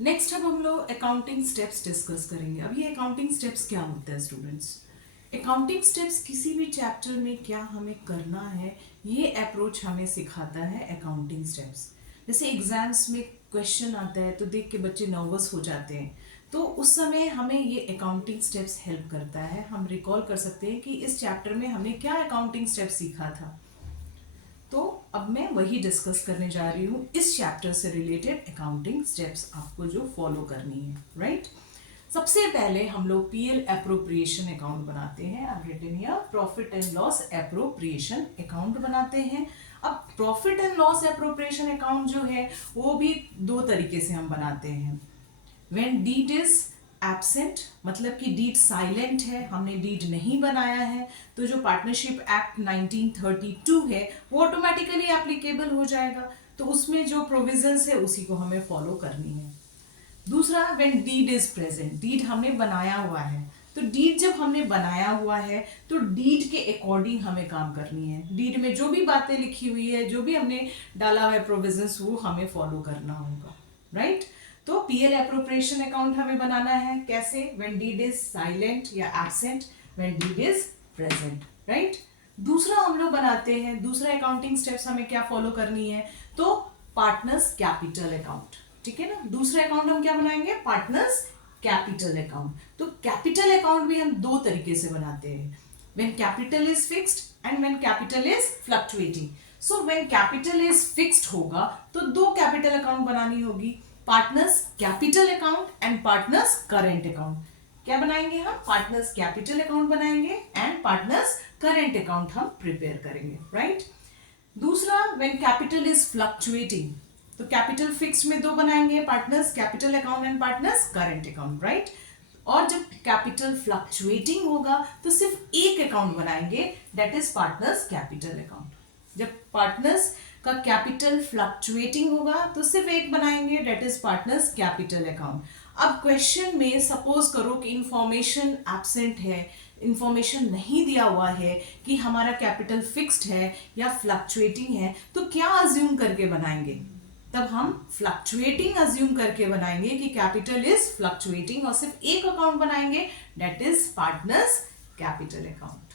Next अब हम लोग अकाउंटिंग स्टेप्स डिस्कस करेंगे। अब ये अकाउंटिंग स्टेप्स क्या होता है स्टूडेंट्स? अकाउंटिंग स्टेप्स किसी भी चैप्टर में क्या हमें करना है, ये अप्रोच हमें सिखाता है अकाउंटिंग स्टेप्स। जैसे एग्जाम्स में क्वेश्चन आता है तो देख के बच्चे नर्वस हो जाते हैं, तो उस समय हमें ये अकाउंटिंग स्टेप्स हेल्प करता है। हम रिकॉल कर सकते हैं कि इस चैप्टर में हमने क्या अकाउंटिंग स्टेप्स सीखा था। तो अब मैं वही डिस्कस करने जा रही हूँ, इस चैप्टर से रिलेटेड अकाउंटिंग स्टेप्स आपको जो फॉलो करनी है, राइट। सबसे पहले हम लोग पीएल एप्रोप्रिएशन अकाउंट बनाते हैं। अब written here profit and loss appropriation account बनाते हैं। अब profit and loss appropriation account जो है वो भी दो तरीके से हम बनाते हैं। व्हेन डीड इज एब्सेंट, मतलब कि डीड साइलेंट है, हमने डीड नहीं बनाया है, तो जो पार्टनरशिप एक्ट 1932 है वो ऑटोमेटिकली एप्लीकेबल हो जाएगा। तो उसमें जो प्रोविजंस है उसी को हमें फॉलो करनी है। दूसरा, when deed is present, deed हमने बनाया हुआ है, तो डीड जब हमने बनाया हुआ है तो डीड के अकॉर्डिंग हमें काम करनी है। डीड में जो भी बातें लिखी हुई है, जो भी हमने डाला हुआ है प्रोविजंस, वो हमें फॉलो करना होगा, राइट। तो पीएल एप्रोप्रिएशन अकाउंट हमें बनाना है कैसे? व्हेन डीड इज साइलेंट या absent, when deed is present, right. दूसरा हम लोग बनाते हैं, दूसरा अकाउंटिंग स्टेप्स हमें क्या फॉलो करनी है, तो पार्टनर्स कैपिटल अकाउंट, ठीक है ना। दूसरा अकाउंट हम क्या बनाएंगे? Partners capital account. तो कैपिटल अकाउंट भी हम दो तरीके से बनाते हैं, when capital is fixed and when capital is fluctuating. So when capital is fixed होगा तो दो कैपिटल अकाउंट बनानी होगी, partners capital account and partners current account. क्या बनाएंगे हम? पार्टनर्स कैपिटल अकाउंट बनाएंगे एंड पार्टनर्स करेंट अकाउंट हम प्रिपेयर करेंगे, राइट। दूसरा, व्हेन कैपिटल इज फ्लक्चुएटिंग, तो कैपिटल फिक्स्ड में दो बनाएंगे, partners capital account and partners current account, right. और जब कैपिटल फ्लक्चुएटिंग होगा तो सिर्फ एक अकाउंट बनाएंगे, that is partners capital account. जब पार्टनर्स का कैपिटल फ्लक्चुएटिंग होगा तो सिर्फ एक बनाएंगे, that is partners capital account. अब क्वेश्चन में सपोज करो कि इंफॉर्मेशन एब्सेंट है, इंफॉर्मेशन नहीं दिया हुआ है कि हमारा कैपिटल फिक्स्ड है या फ्लक्चुएटिंग है, तो क्या अज्यूम करके बनाएंगे? तब हम फ्लक्चुएटिंग अज्यूम करके बनाएंगे कि कैपिटल इज फ्लक्चुएटिंग और सिर्फ एक अकाउंट बनाएंगे, that is partners capital account.